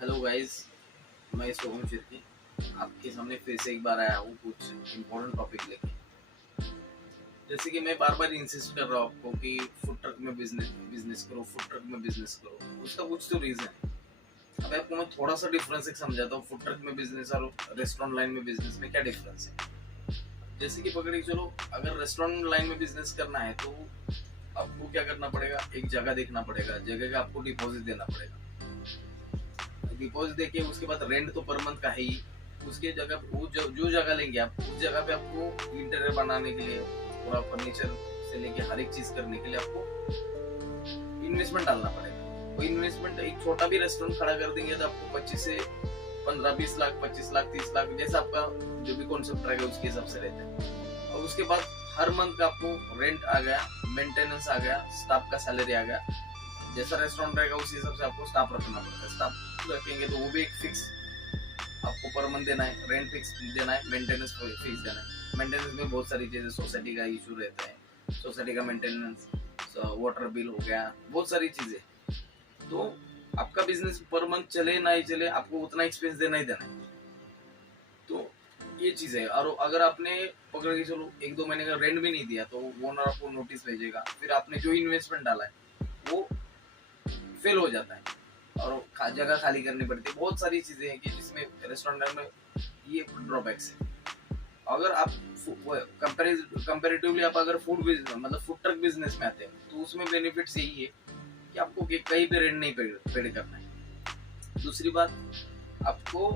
Hello guys, मैं सोहम शिर्की आपके सामने फिर से एक बार आया हूँ कुछ इम्पोर्टेंट टॉपिक लेके। जैसे कि मैं बार बार इंसिस्ट कर रहा हूँ आपको कि फूड ट्रक में बिजनेस बिजनेस करो, फूड ट्रक में बिजनेस करो। उसका कुछ तो रीजन है। अब आपको मैं थोड़ा सा डिफरेंस एक समझाता हूँ, फूड ट्रक में बिजनेस और रेस्टोरेंट लाइन में बिजनेस में क्या डिफरेंस है। जैसे कि पकड़िए चलो, अगर रेस्टोरेंट लाइन में बिजनेस करना है तो आपको क्या करना पड़ेगा, एक जगह देखना पड़ेगा, जगह का आपको डिपॉजिट देना पड़ेगा। डिपॉजिट देके उसके बाद रेंट तो पर मंथ का है ही। उसके जगह वो जो जगह लेंगे आप, उस जगह पे आपको इंटीरियर बनाने के लिए, पूरा फर्नीचर से लेके हर एक चीज करने के लिए आपको इन्वेस्टमेंट डालना पड़ेगा। वो इन्वेस्टमेंट, एक छोटा भी रेस्टोरेंट खड़ा कर देंगे तो आपको 25 से 15-20 लाख, 25 लाख, 30 लाख, जैसा आपका जो भी कॉन्सेप्ट रहेगा उसके हिसाब से रहता है। और उसके बाद हर मंथ का आपको रेंट आ गया, मेंटेनेंस आ गया, स्टाफ का सैलरी आ गया। जैसा रेस्टोरेंट रहेगा उसी हिसाब से आपको स्टाफ रखना पड़ता है। स्टाफ रखेंगे तो वो भी एक फिक्स आपको पर मंथ देना है, रेंट फिक्स देना है, मेंटेनेंस फिक्स देना है। मेंटेनेंस में बहुत सारी चीजें, सोसाइटी का इशू रहता है, सोसाइटी का मेंटेनेंस, वाटर बिल हो गया, बहुत सारी चीजें। तो आपका बिजनेस पर मंथ चले ना ही चले, आपको उतना एक्सपेंस देना ही देना है। तो ये चीज है। और अगर आपने पकड़ के चलो 1-2 महीने का रेंट भी नहीं दिया तो ओनर आपको नोटिस भेजेगा, फिर आपने जो इन्वेस्टमेंट डाला है वो फेल हो जाता है और जगह खाली करनी पड़ती है। बहुत सारी चीजें हैं कि जिसमें रेस्टोरेंट में ये ड्रॉबैक्स है। अगर आप कंपेरेटिवली आप अगर फूड बिजनेस मतलब फूड ट्रक बिजनेस में आते हैं तो उसमें बेनिफिट्स यही है कि आपको कहीं पे रेंट नहीं पेड करना है। दूसरी बात, आपको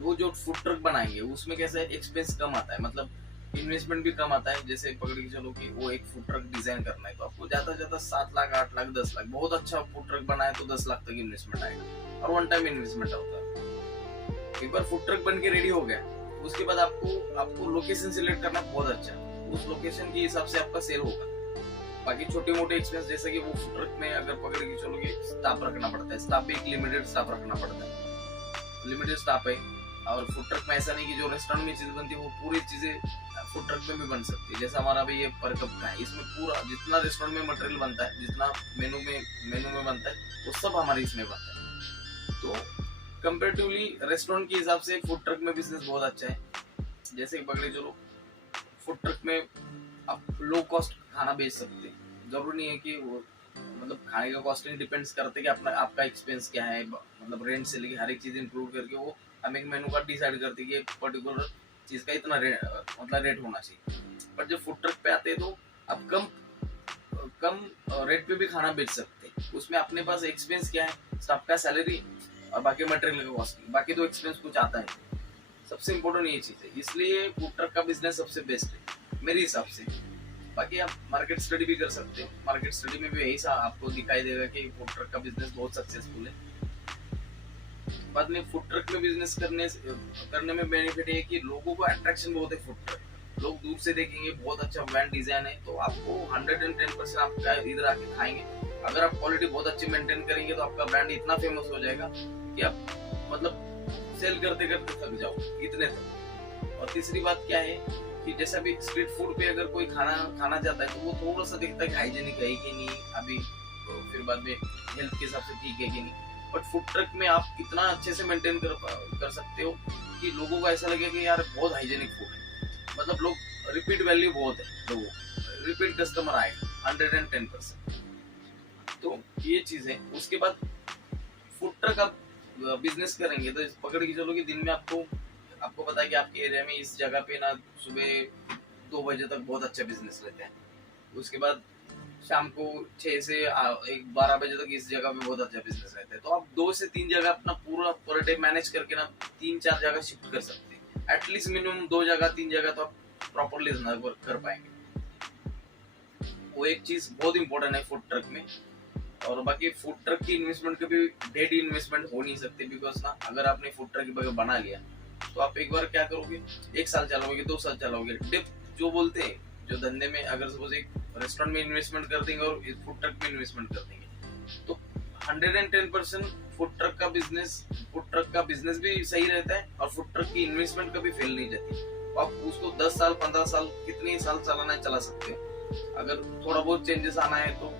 वो जो फूड ट्रक बनाएंगे उसमें कैसा एक्सपेंस कम आता है, मतलब इन्वेस्टमेंट भी कम आता है। जैसे पकड़ के चलो कि वो एक फूड ट्रक डिजाइन करना है तो आपको ज्यादा से ज्यादा 7 लाख, 8 लाख, 10 लाख, बहुत अच्छा फूड ट्रक बनाए तो 10 लाख तक इन्वेस्टमेंट आएगा और वन टाइम इन्वेस्टमेंट होता है। एक बार फूड ट्रक बन के रेडी हो गया, उसके बाद आपको लोकेशन सिलेक्ट करना बहुत अच्छा, उस लोकेशन के हिसाब से आपका सेल होगा। बाकी छोटे मोटे एक्सपेंस जैसे कि वो फूड ट्रक में अगर पकड़ के चलो कि स्टाफ रखना पड़ता है, स्टाफ भी एक लिमिटेड स्टाफ रखना पड़ता है, लिमिटेड स्टाफ है। और फूड ट्रक में ऐसा नहीं कि जो रेस्टोरेंट में चीज बनती है वो पूरी चीजें फूड ट्रक में भी बन सकती है। जैसा हमारा भी ये पर कप का है, इसमें पूरा जितना रेस्टोरेंट में मटेरियल बनता है, जितना मेनू में बनता है वो सब हमारे इसमें बनता है। तो कंपेरेटिवली रेस्टोरेंट के हिसाब से फूड ट्रक में बिजनेस बहुत अच्छा है। जैसे पकड़े चलो, फूड ट्रक में आप लो कॉस्ट खाना बेच सकते हैं। जरूरी नहीं है कि वो मतलब खाने का कॉस्टिंग डिपेंड्स करते कि अपना आपका एक्सपेंस क्या है, मतलब रेंट से लेके हर एक चीज इंक्लूड करके वो हम एक मेनू कार्ड डिसाइड करते कि पर्टिकुलर चीज का इतना मतलब रेट होना चाहिए। पर जब फूड ट्रक पे आते हैं तो आप कम कम रेट पे भी खाना बेच सकते हैं। उसमें अपने पास एक्सपेंस क्या है, स्टाफ का सैलरी और बाकी मटेरियल का कॉस्टिंग, बाकी तो एक्सपेंस कुछ आता है। सबसे इम्पोर्टेंट ये चीज है, इसलिए फूड ट्रक का बिजनेस सबसे बेस्ट है मेरे हिसाब से। बाकी आप मार्केट स्टडी भी कर सकते हो, मार्केट स्टडी में भी यही सा आपको दिखाई देगा कि फूड ट्रक का बिजनेस बहुत सक्सेसफुल है। बाद में फूड ट्रक में बिजनेस करने में बेनिफिट है कि लोगों को अट्रैक्शन बहुत है। फूड ट्रक लोग दूर से देखेंगे, बहुत अच्छा ब्रांड डिजाइन है, तो आपको 110% आपका इधर आके खाएंगे। अगर आप क्वालिटी बहुत अच्छी मेंटेन करेंगे तो आपका ब्रांड इतना फेमस हो जाएगा कि आप मतलब सेल करते करते थक जाओ, इतने तक। और तीसरी बात क्या है कि जैसा भी स्ट्रीट फूड पे अगर कोई खाना चाहता है तो वो थोड़ा सा देखता है हाइजेनिक है कि नहीं, अभी तो फिर बाद में हेल्थ के हिसाब से ठीक है कि नहीं। बट फूड ट्रक में आप इतना अच्छे से मेंटेन कर सकते हो कि लोगों को ऐसा लगे कि यार बहुत हाइजेनिक फूड है, मतलब लोग रिपीट वैल्यू बहुत है, लोगों रिपीट कस्टमर आएगा 110%। तो ये चीज है। उसके बाद फूड ट्रक आप बिजनेस करेंगे तो पकड़ के चलो कि दिन में आपको पता है कि आपके एरिया में इस जगह पे ना सुबह 2 बजे तक बहुत अच्छा बिजनेस रहता है, उसके बाद शाम को 6 से 12 बजे तक इस जगह पे बहुत अच्छा बिजनेस रहता है। तो आप 2 से 3 जगह अपना पूरा पर डे मैनेज करके ना 3-4 जगह शिफ्ट कर सकते हैं। एटलीस्ट मिनिमम 2 जगह 3 जगह तो आप प्रॉपरली कर पाएंगे। वो एक चीज बहुत इंपॉर्टेंट है फूड ट्रक में। और बाकी फूड ट्रक की इन्वेस्टमेंट कभी डेड इन्वेस्टमेंट हो नहीं सकती, बिकॉज ना अगर आपने फूड ट्रक बना लिया तो आप एक बार क्या करोगे, 1 साल चलाओगे, 2 साल चलाओगे। डिप जो बोलते हैं, जो धंधे में अगर सपोज एक रेस्टोरेंट में इन्वेस्टमेंट कर देंगे और फूड ट्रक में इन्वेस्टमेंट कर देंगे तो 110% फूड ट्रक का बिजनेस भी सही रहता है और फूड ट्रक की इन्वेस्टमेंट कभी फेल नहीं जाती। तो आप उसको 10 साल 15 साल कितने साल चलाना है चला सकते हो। अगर थोड़ा बहुत चेंजेस आना है तो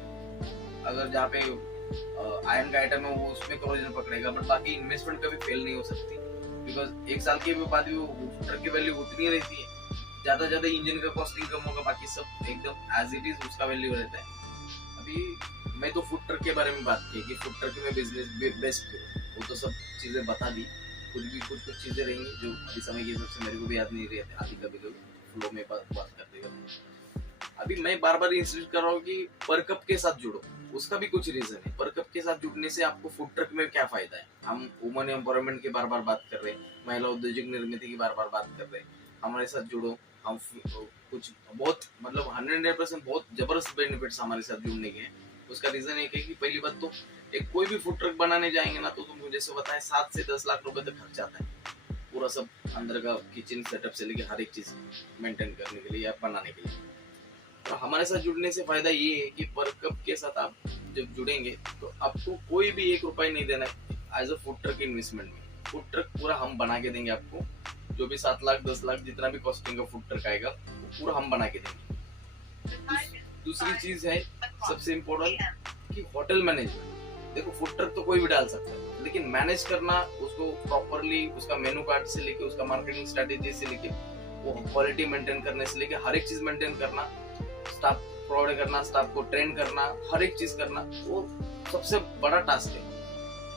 अगर जहाँ पे आयरन का आइटम है वो उसमें करोजन पकड़ेगा, बट बाकी इन्वेस्टमेंट कभी फेल नहीं हो सकती, बिकॉज 1 साल के बाद भी वो ट्रक की वैल्यू उतनी ही रहती है, ज्यादा इंजन का कॉस्टिंग कम होगा, बाकी सब एकदम एज इट इज उसका वैल्यू रहता है। अभी मैं तो फूड ट्रक के बारे में बात की कि फूड ट्रक में बिजनेस बेस्ट है, वो तो सब चीजें बता दी, कुछ चीजें रहेंगी जो अभी समय के हिसाब से मेरे को भी याद नहीं रहती, आधी कभी फ्लो में बात करते हुए। अभी मैं बार बार इंसिस्ट कर रहा हूँ कि पर कप के साथ जुड़ो, उसका भी कुछ रीजन है। पर कप के साथ जुड़ने से आपको फूड ट्रक में क्या फायदा है? हम वुमन एम्पावरमेंट की बार बार बात कर रहे हैं, महिला औद्योगिक निर्मित की बार बार बात कर रहे हैं, हमारे साथ जुड़ो। हम कुछ बहुत मतलब 100% बहुत जबरदस्त बेनिफिट्स हमारे साथ जुड़ने के हैं। उसका रीजन एक है कि पहली बात तो एक कोई भी फूड ट्रक बनाने जाएंगे ना तो तुमको जैसे बताएं 7 से 10 लाख रुपए तक खर्च आता है, पूरा सब अंदर का किचन सेटअप से लेके हर एक चीज मेंटेन करने के लिए या बनाने के लिए। तो हमारे साथ जुड़ने से फायदा ये है कि पर कप के साथ आप जब जुड़ेंगे तो आपको कोई भी 1 रुपया नहीं देना है as a food truck investment में। फूड ट्रक पूरा हम बना के देंगे आपको, जो भी 7 लाख 10 लाख जितना भी कॉस्टिंग का फूड ट्रक आएगा वो पूरा हम बना के देंगे। दूसरी चीज है सबसे इम्पोर्टेंट कि होटल मैनेजमेंट। देखो फूड ट्रक तो कोई भी डाल सकता है, लेकिन मैनेज करना उसको प्रॉपरली, उसका मेनू कार्ड से लेके उसका मार्केटिंग स्ट्रेटेजी से लेके वो क्वालिटी मेंटेन करने से लेके हर एक चीज मेंटेन करना, स्टाफ प्रोवाइड करना, स्टाफ को ट्रेन करना, हर एक चीज करना, वो सबसे बड़ा टास्क है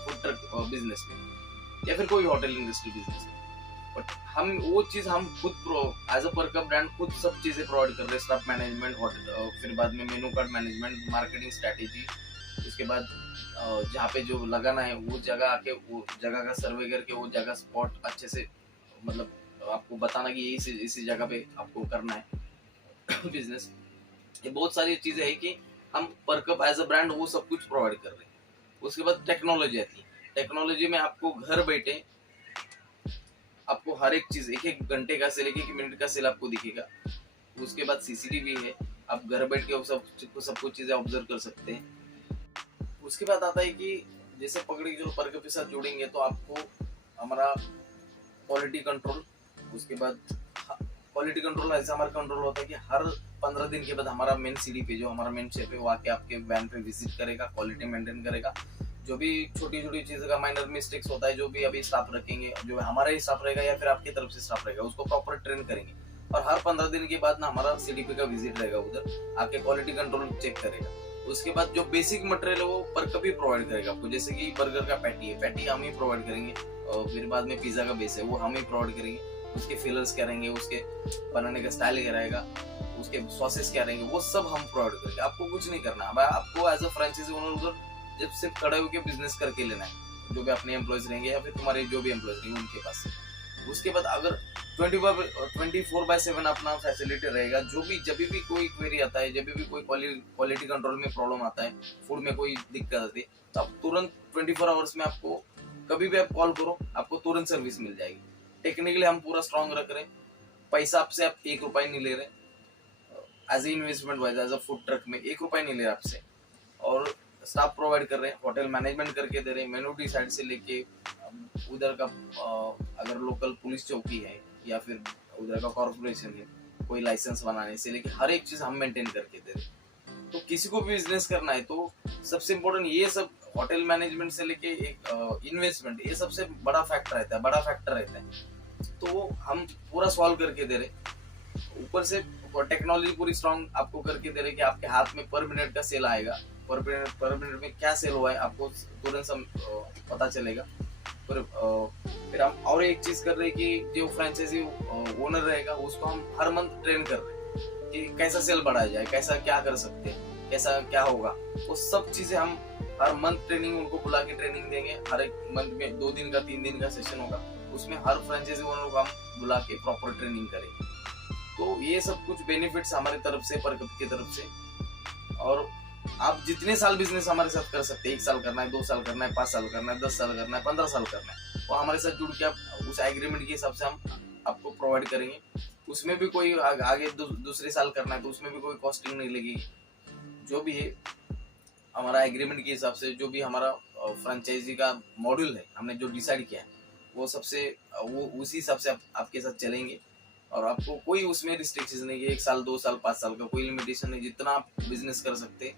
फूड ट्रक बिजनेस में या फिर कोई होटल इंडस्ट्री बिजनेस में। बट हम वो चीज हम खुद एज अ पर कप ब्रांड खुद सब चीजें प्रोवाइड कर रहे हैं, स्टाफ मैनेजमेंट, फिर बाद में menu card management, marketing strategy, उसके बाद जहाँ पे जो लगाना है वो जगह आके वो जगह का सर्वे करके वो जगह स्पॉट अच्छे से मतलब आपको बताना कि इसी जगह पे आपको करना है बिजनेस। ये बहुत सारी चीजें है कि हम पर कप एज अ ब्रांड वो सब कुछ प्रोवाइड कर रहे हैं। उसके बाद टेक्नोलॉजी आती है। टेक्नोलॉजी में आपको घर बैठे आपको हर एक चीज 1-1 घंटे का सेल, 1-1 मिनट का सेल आपको दिखेगा। उसके बाद सीसीटीवी है, आप घर बैठ के सब कुछ चीजें ऑब्जर्व कर सकते हैं। उसके बाद आता है कि जैसे पकड़ी जो पर कप के साथ जुड़ेंगे तो आपको हमारा क्वालिटी कंट्रोल, उसके बाद क्वालिटी कंट्रोल ऐसा हमारा कंट्रोल होता है कि हर 15 दिन के बाद हमारा मेन सीडी पे जो हमारा मेन शेफ है वो आके आपके वैन पे विजिट करेगा, क्वालिटी मेंटेन करेगा। जो भी छोटी छोटी चीज़ों का माइनर मिस्टेक्स होता है, जो भी अभी स्टाफ रखेंगे, जो हमारा ही स्टाफ रहेगा या फिर आपकी तरफ से स्टाफ रहेगा, उसको प्रॉपर ट्रेन करेंगे। और हर 15 दिन के बाद ना हमारा सीडीपी का विजिट रहेगा, उधर आके क्वालिटी कंट्रोल चेक करेगा। उसके बाद जो बेसिक मटेरियल है वो पर कभी प्रोवाइड करेगा आपको, जैसे कि बर्गर का पैटी है, पैटी हम ही प्रोवाइड करेंगे, और फिर बाद में पिज्जा का बेस है वो हम ही प्रोवाइड करेंगे। उसके फिलर्स क्या रहेंगे, उसके बनाने का स्टाइल क्या रहेगा, उसके सॉसेस क्या रहेंगे, वो सब हम प्रोवाइड करेंगे। आपको कुछ नहीं करना, आपको एज अ फ्रेंचाइजी ओनर उधर जब सिर्फ खड़े होकर बिजनेस करके लेना है, जो भी अपने एम्प्लॉयज रहेंगे या फिर तुम्हारे जो भी एम्प्लॉयज रहेंगे उनके पास। उसके बाद अगर 24/7 अपना फैसिलिटी रहेगा, जब भी कोई क्वेरी आता है, जब भी कोई क्वालिटी कंट्रोल में प्रॉब्लम आता है, फूड में कोई दिक्कत आती है, तो आप तुरंत 24 आवर्स में आपको कभी भी आप कॉल करो, आपको तुरंत सर्विस मिल जाएगी। टेक्निकली हम पूरा स्ट्रॉन्ग रख रहे हैं, पैसा आपसे आप 1 रुपया नहीं ले रहे as a investment wise, as a food truck में 1 रुपया नहीं ले रहे आपसे, और स्टाफ प्रोवाइड कर रहे हैं, होटल मैनेजमेंट करके दे रहे हैं, मेनू डिसाइड से लेके उधर का अगर लोकल पुलिस चौकी है या फिर उधर का कॉर्पोरेशन है, कोई लाइसेंस बनाने से लेके हर एक चीज हम मेंटेन करके दे रहे हैं। तो किसी को भी बिजनेस करना है तो सबसे इम्पोर्टेंट ये सब होटल मैनेजमेंट से लेके एक इन्वेस्टमेंट, ये सबसे बड़ा फैक्टर रहता है, तो वो हम पूरा सॉल्व करके दे रहे। ऊपर से टेक्नोलॉजी पूरी स्ट्रॉन्ग आपको करके दे रहे कि आपके हाथ में पर मिनट का सेल आएगा, पर मिनट में क्या सेल हुआ है आपको तुरंत पता चलेगा। फिर हम और एक चीज कर रहे हैं कि जो फ्रेंचाइजी ओनर रहेगा उसको हम हर मंथ ट्रेन कर रहे हैं कि कैसा सेल बढ़ाया जाए, कैसा क्या कर सकते हैं, कैसा क्या होगा, वो सब चीजें हम हर मंथ ट्रेनिंग उनको बुला के ट्रेनिंग देंगे। हर एक मंथ में 2 दिन का 3 दिन का सेशन होगा, उसमें हर फ्रेंचाइजी ओनर को हम बुला के प्रॉपर ट्रेनिंग करेंगे। तो ये सब कुछ बेनिफिट्स हमारी तरफ से, पर कप की तरफ से। और आप जितने साल बिजनेस हमारे साथ कर सकते हैं, 1 साल करना है, 2 साल करना है, 5 साल करना है, 10 साल करना है, 15 साल करना है, वो हमारे साथ जुड़ के आप उस एग्रीमेंट के हिसाब से हम आपको प्रोवाइड करेंगे। उसमें भी कोई आगे दूसरे साल करना है तो उसमें भी कोई कॉस्टिंग नहीं लगेगी। जो भी है हमारा एग्रीमेंट के हिसाब से, जो भी हमारा फ्रेंचाइजी का मॉड्यूल है, हमने जो डिसाइड किया है वो उसी हिसाब से आपके साथ चलेंगे। और आपको कोई उसमें रिस्ट्रिक्शन नहीं है, 1 साल 2 साल 5 साल का कोई लिमिटेशन नहीं, जितना आप बिजनेस कर सकते हैं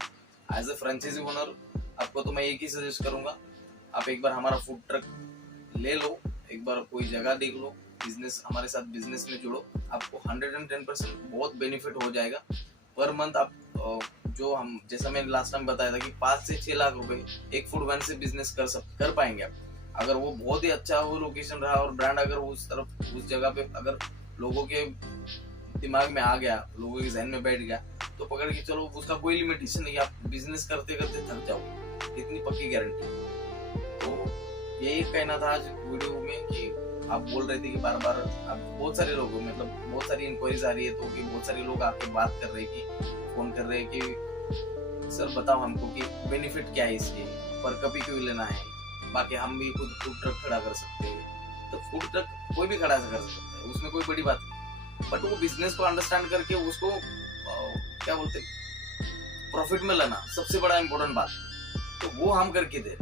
एज ए फ्रेंचाइजी ओनर। आपको तो मैं एक ही सजेस्ट करूंगा, आप एक बार हमारा फूड ट्रक ले लो, एक बार कोई जगह देख लो, बिजनेस हमारे साथ बिजनेस में जुड़ो, आपको 110% बहुत बेनिफिट हो जाएगा। पर मंथ आप जो हम जैसा मैंने लास्ट टाइम बताया था कि 5 से 6 लाख रुपए एक फूड वैन से बिजनेस कर पाएंगे आप, अगर वो बहुत ही अच्छा वो लोकेशन रहा और ब्रांड अगर उस तरफ उस जगह पे अगर लोगों के दिमाग में आ गया, लोगों के जहन में बैठ गया, तो पकड़ के चलो उसका कोई लिमिटेशन नहीं, आप बिजनेस करते करते थक जाओगे, इतनी पक्की गारंटी। तो यही कहना था आज वीडियो में कि आप बोल रहे थे कि बार बार आप बहुत सारे लोगों मतलब बहुत सारी इंक्वायरीज आ रही है, तो कि बहुत सारे लोग आके बात कर रहे हैं कि फोन कर रहे हैं कि सर बताओ हमको कि बेनिफिट क्या है इसके, पर कभी क्यों लेना है, बाकी हम भी खुद फूड ट्रक खड़ा कर सकते हैं। तो फूड ट्रक कोई भी खड़ा कर सकता है, उसमें कोई बड़ी बात नहीं, बट वो बिजनेस को अंडरस्टैंड करके उसको क्या बोलते प्रॉफिट में लाना सबसे बड़ा इम्पोर्टेंट बात, तो वो हम करके दे,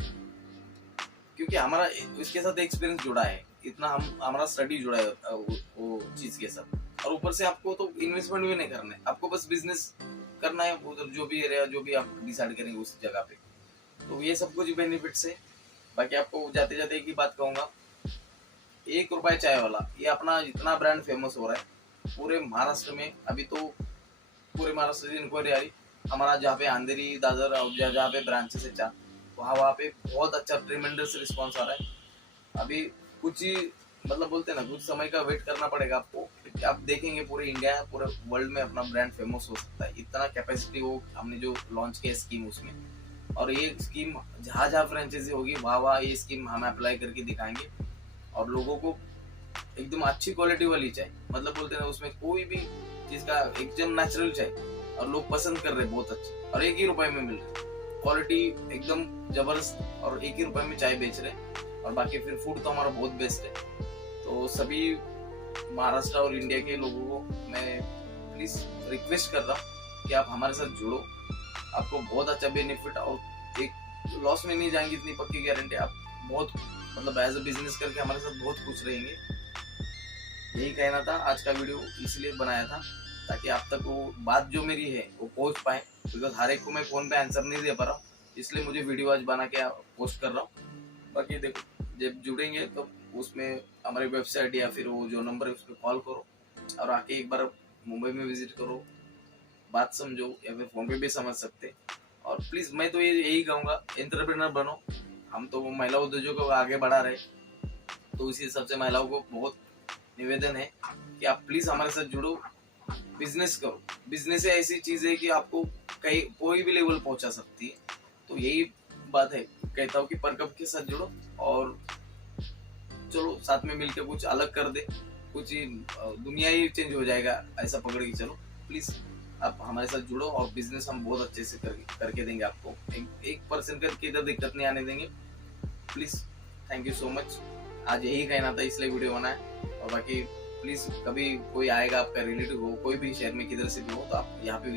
क्योंकि हमारा इसके साथ एक्सपीरियंस जुड़ा है, इतना हमारा स्टडी जुड़ा है वो चीज के साथ, और ऊपर से आपको तो इन्वेस्टमेंट भी नहीं करना है, आपको बस बिजनेस करना है उधर जो भी एरिया जो भी आप डिसाइड करेंगे उस जगह पे। तो ये सब कुछ बेनिफिट्स है। बाकी आपको जाते जाते एक ही बात कहूंगा, 1 रुपया चाय वाला ये अपना इतना ब्रांड फेमस हो रहा है पूरे महाराष्ट्र में, अभी तो पूरे महाराष्ट्र से इंक्वायरी आ रही, हमारा जहाँ पे अंधेरी दादर और जहाँ पे ब्रांचेस है 4 वहाँ पे बहुत अच्छा ट्रिमेंडस रिस्पॉन्स आ रहा है। अभी कुछ ही मतलब बोलते हैं ना, कुछ समय का वेट करना पड़ेगा आपको, आप देखेंगे पूरे इंडिया पूरे वर्ल्ड में अपना ब्रांड फेमस हो सकता है, इतना कैपेसिटी वो हमने जो लॉन्च किया स्कीम उसमें। और ये स्कीम जहाँ जहाँ फ्रेंचाइजी होगी वहाँ ये स्कीम हम अप्लाई करके दिखाएंगे, और लोगों को एकदम अच्छी क्वालिटी वाली चाहिए, मतलब बोलते हैं उसमें कोई भी चीज का एकदम नेचुरल चाहिए, और लोग पसंद कर रहे बहुत अच्छे, और 1 ही रुपए में मिल रही क्वालिटी एकदम जबरदस्त, और 1 ही रुपए में चाय बेच रहे, और बाकी फिर फूड तो हमारा बहुत बेस्ट है। तो सभी महाराष्ट्र और इंडिया के लोगों को मैं प्लीज रिक्वेस्ट कर रहा हूँ कि आप हमारे साथ जुड़ो, आपको बहुत अच्छा बेनिफिट और एक लॉस में नहीं जाएंगे, इतनी पक्की गारंटी। आप बहुत मतलब एज अ बिजनेस करके हमारे साथ बहुत खुश रहेंगे। यही कहना था, आज का वीडियो इसलिए बनाया था ताकि आप तक वो बात जो मेरी है वो पहुंच पाए, बिकॉज हर एक को मैं फोन पे आंसर नहीं दे पा रहा हूँ, इसलिए मुझे वीडियो आज बना के पोस्ट कर रहा हूँ। बाकी देखो जब जुड़ेंगे तो उसमें हमारी वेबसाइट या फिर वो जो नंबर है उस पर कॉल करो, और आके एक बार मुंबई में विजिट करो, बात समझो, या फिर फोन पे भी समझ सकते। और प्लीज मैं तो यही कहूँगा, एंटरप्रेन्योर बनो। हम तो महिला उद्योगों को आगे बढ़ा रहे, तो इसी हिसाब से महिलाओं को बहुत निवेदन है कि आप प्लीज हमारे साथ जुड़ो, बिजनेस करो। बिजनेस ऐसी चीज है कि आपको कहीं कोई भी लेवल पहुंचा सकती है। तो यही बात है, कहता हूँ कि पर कप के साथ जुड़ो, और चलो साथ में मिलकर कुछ अलग कर दे, कुछ ही दुनिया ही चेंज हो जाएगा, ऐसा पकड़ के चलो। प्लीज आप हमारे साथ जुड़ो, और बिजनेस हम बहुत अच्छे से करके देंगे आपको, 1% करके इधर दिक्कत नहीं आने देंगे। Please thank you so much. आज यही कहना था इसलिए वीडियो बनाया। और बाकी प्लीज कभी कोई आएगा आपका रिलेटिव हो कोई भी शहर में किधर से भी हो, तो आप यहाँ पे